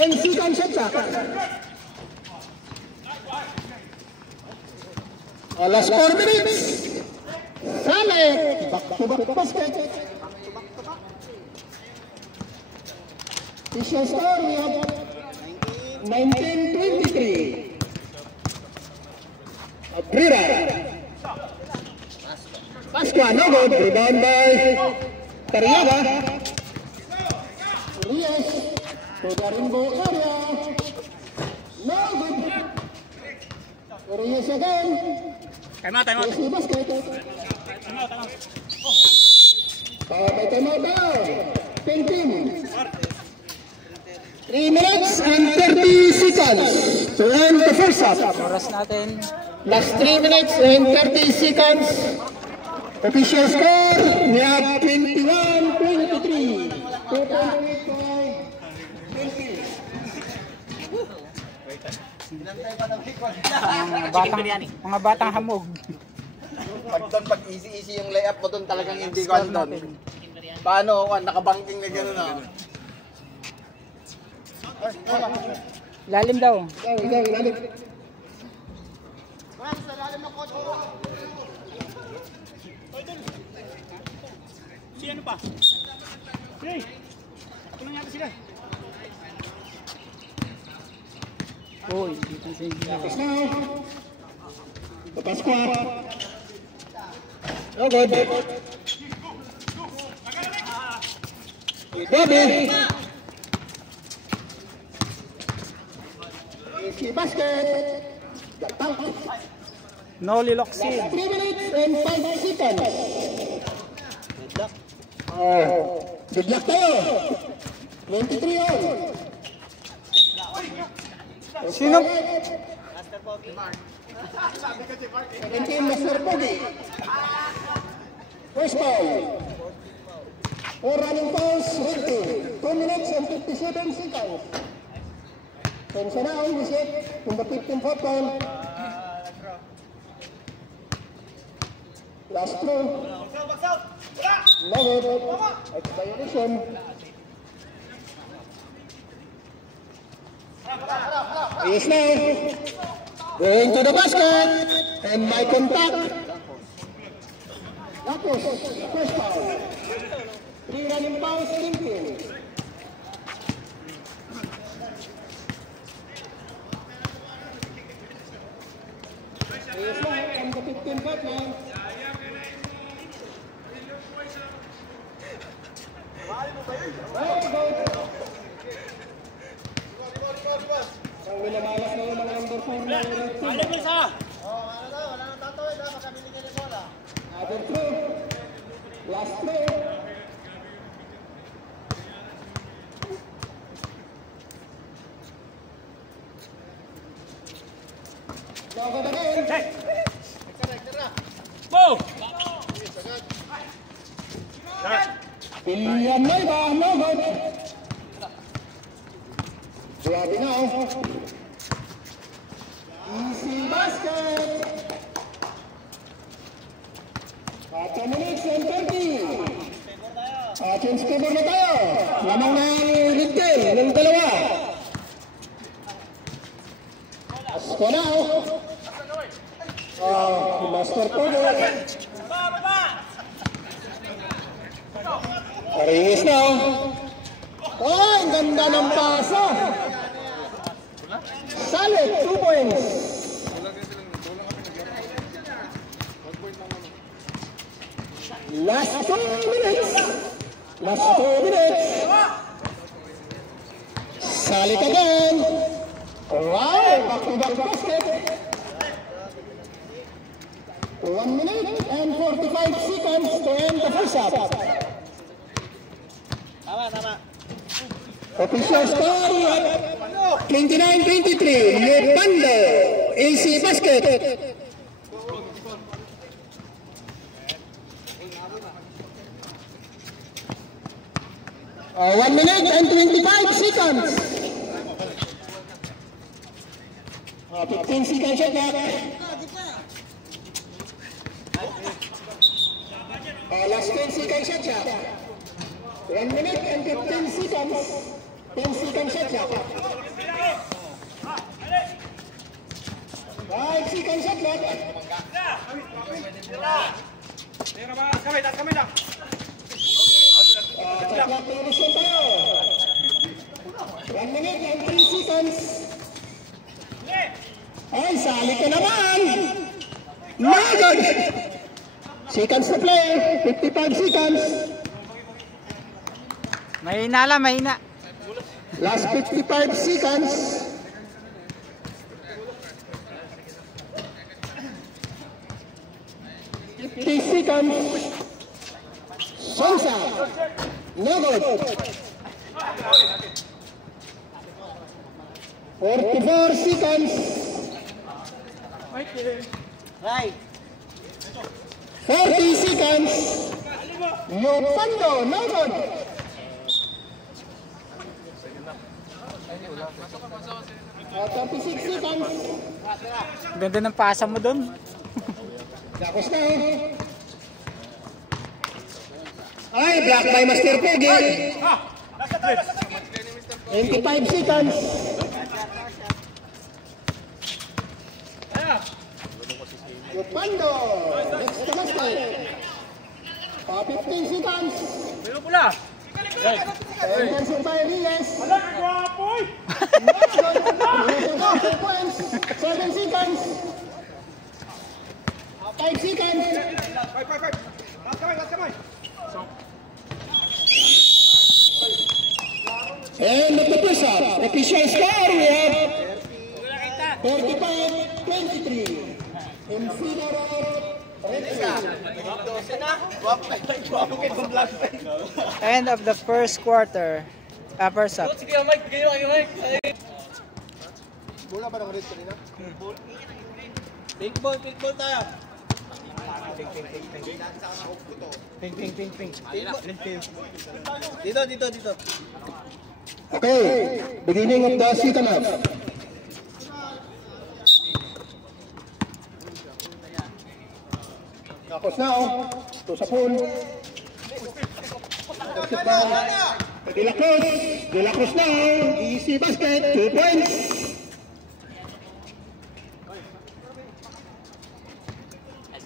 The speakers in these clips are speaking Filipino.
And second shot back. Last 4 minutes. Salik. Back-to-back basket. Official score, we have 19-23. Abrira. Pasqua, no good. Rebound by Tariaga. Rios to the rainbow area. No good. Rios again. Time out. Basket. Time out down. 10 team. 3 minutes and 30 seconds to end the first half. Oras natin. Last 3 minutes and 30 seconds. Official score, we have 21-23. 2.8 by 20. Mga batang hamog. Pag easy yung layup mo doon talagang hindi ko doon. Paano ako nakabangking na gano'n na? Lalim daw. Lalim. Si ano pa? Hey! Tulungan natin sila. Uy, dito sa inyo. Tapos na. Pasqua. Oh, good. Bobby. Easy basket. No liloxin. 3 minutes and 5 seconds. Good luck tayo. 23 on. Sino? Master Pogi. 17 Master Pogi. First foul. 4 running fouls. 2 minutes and 57 seconds. Tensa na on the set. Number 15 foul. Last throw. Love it. Ex-violation. Is now going to the basket and my contact. Tapos, first foul. 3 running fouls, limping. Is now on the 15-foot line. Ang minamalas na yung mga number 4 na Alam mo isa! Wala nang tatawid ha, makabili niya ng bola. other throw. Last throw. Now go again. Hey! Move! Pilihan na iba, no good. Grabe na oh. Easy basket. 4 minutes and 30. Change cover na tayo. Lamang ng lead game ng dalawa. Asko na oh. Master Pogo. Paringis na oh. Oh, ang ganda ng pasa. Salit, 2 points. Last 2 minutes. Last 2 minutes. Salit again. Wow, back-to-back basket. 1 minute and 45 seconds to end the first half. Tama. Official score 29-23. Lepando. AC basket. 1 minute and 25 seconds. 15 seconds shot clock. Last 10 seconds shot clock. 1 minute and 15 seconds. 10 seconds shot clock. 5 seconds shot clock. Shot clock finish tayo. 1 minute and 3 seconds. Ay, sali ka naman! No good! Seconds to play. 55 seconds. Mahina lang, mahina. Last 55 seconds. Seconds. Sousa. No good. 44 seconds. Right. 40 seconds. Yopando. No good. Oh, 36 seconds. Ganda ng pasa mo doon. Tapos na. Ay, block by Master Pogi. 25 seconds. Yopando. Next to Master. 15 seconds. Intention by Reyes. 7 seconds. 5 seconds. And at the push up, official score, we have 35-23 in favor of Red Team. End of the first quarter. First up. Bola ba ng red kanina? Pink ball tayo. Ping. Dito. Okay, beginning of the second half. Tapos na, to sa pool. De La Cruz now, easy basket, 2 points.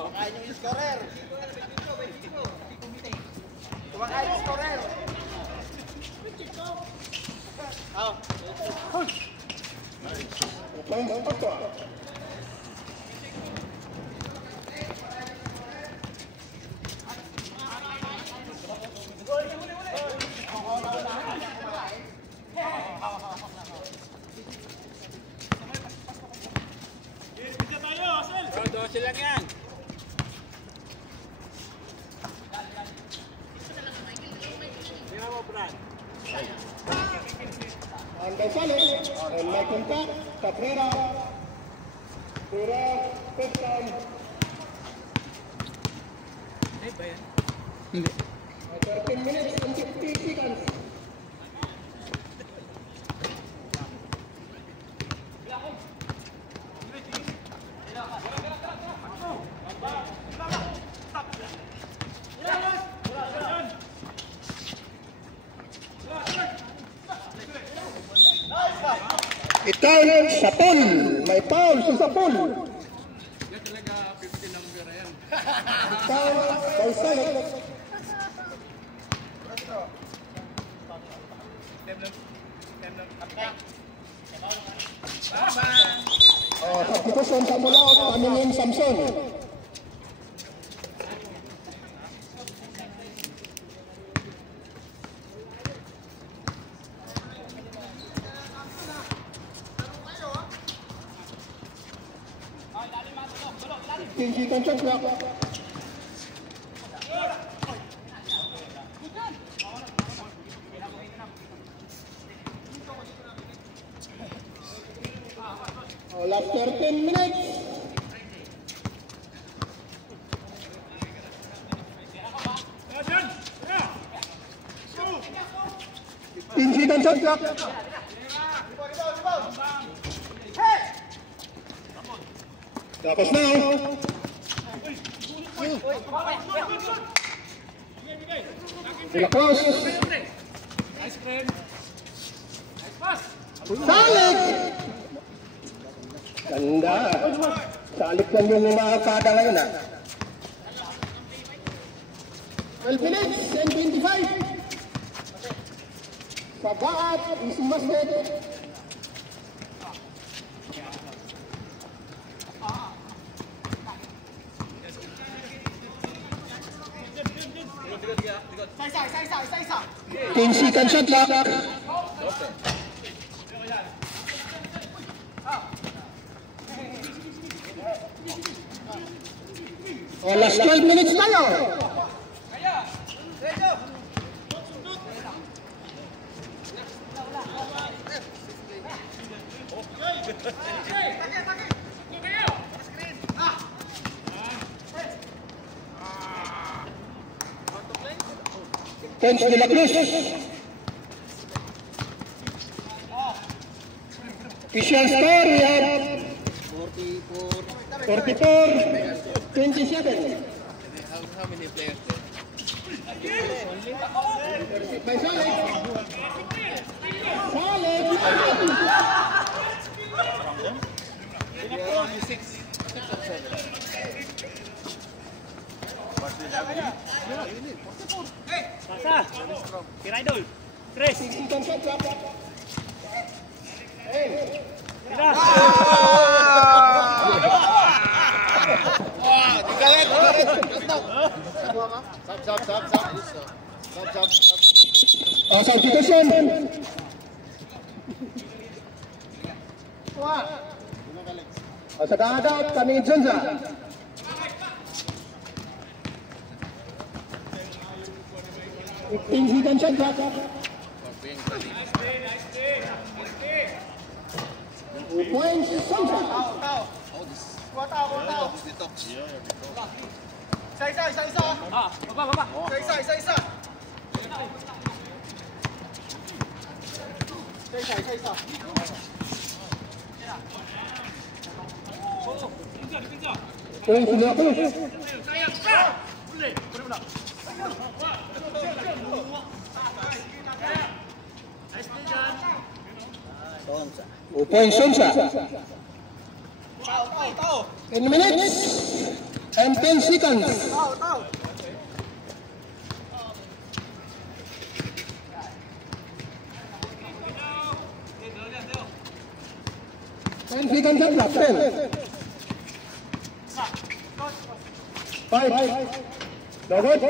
Kumakain yung scorer. Kumakain yung scorer. Sila yan. And Gonzalez, and my contact, Cabrera, first time. Hindi. 13 minutes and 50 seconds. Ikaw sa pool. May foul sa pool. Ikaw, Gonzalez. Substitution sa mula at Pamingin Samson. Tinggi kencang clock. Last 13 minutes. Tinggi kencang clock. Tapos na. De La Cruz. Salik! Ganda. Salik lang yung mga kada ngayon ah. 12 minutes and 25. Sabaat, isang basket. Tinsikan shot clock. Oh, last 12 minutes tayo. Pence de la Cruz. Official score, we have 44-27. How many players there? By Salik. Salik. Only 6 or 7. Sasa. Kiraidol. Tres. Tinsikan shot clock. Tira. Oh, substitution. Oh, sa kaadap, kami Junza. Tinsikan shot clock. Points, Sonsa. Points, de la Cruz. Points, Sonsa. 10 minutes and 10 seconds. Ten seconds left. 10. 5. No good.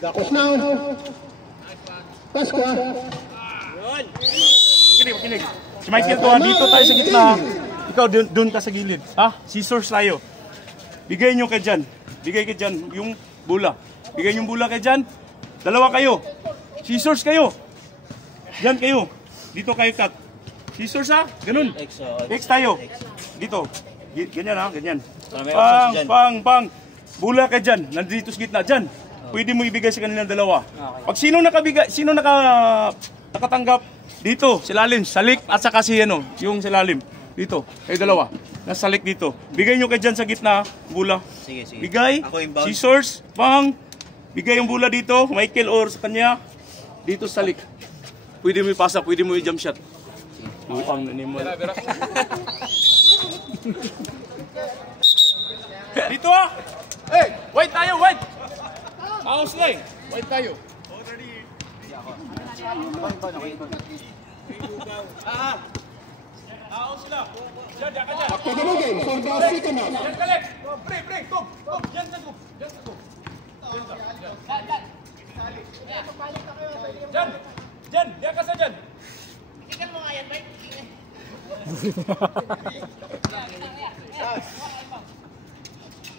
Dakos now. Pasqua. Kinig. Si Michael to, dito tayo sa gitna. Ikaw doon ka sa gilid. Ha? Scissors tayo. Bigay nyo kay Jan. Bigay kay Jan yung bola. Bigay yung bola kay Jan. Dalawa kayo. Scissors kayo. Jan kayo. Dito kayo cut. Scissors ha? Ganun. X tayo. Dito. Ganyan ha? Ganyan. Pang. Bola kay Jan. Nandito sa gitna. Jan. Pwede mo ibigay sa kanilang dalawa. Pag sino nakatanggap dito, si Lalim, Salik at saka si yung si Lalim. Dito, kayo dalawa. Nasa Salik dito. Bigay nyo kay Jan sa gitna, bola. Sige. Bigay, Ako inbound. scissors, pang. Bigay yung bola dito, Michael or sa kanya. Dito Salik. Pwede mo ipasa, pwede mo i-jump shot. Mukhang nanimo. Dito ah! Hey, wait tayo, wait! House lang. Wait tayo. House lang. Diyan ka dyan. After the game, for the second half. Diyan ka lang. Pre, tub. Diyan ka tub. Diyan ka sa dyan. Tingnan mo nga yan, Mike.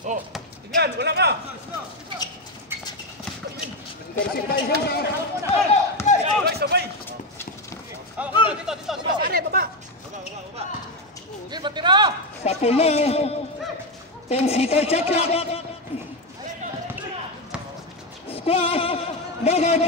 Oh, tingnan, wala ka. Sabay. Dito. Sari, baba. Okay, matira. Sa pulo. 10 seconds check clock. Squad. No good.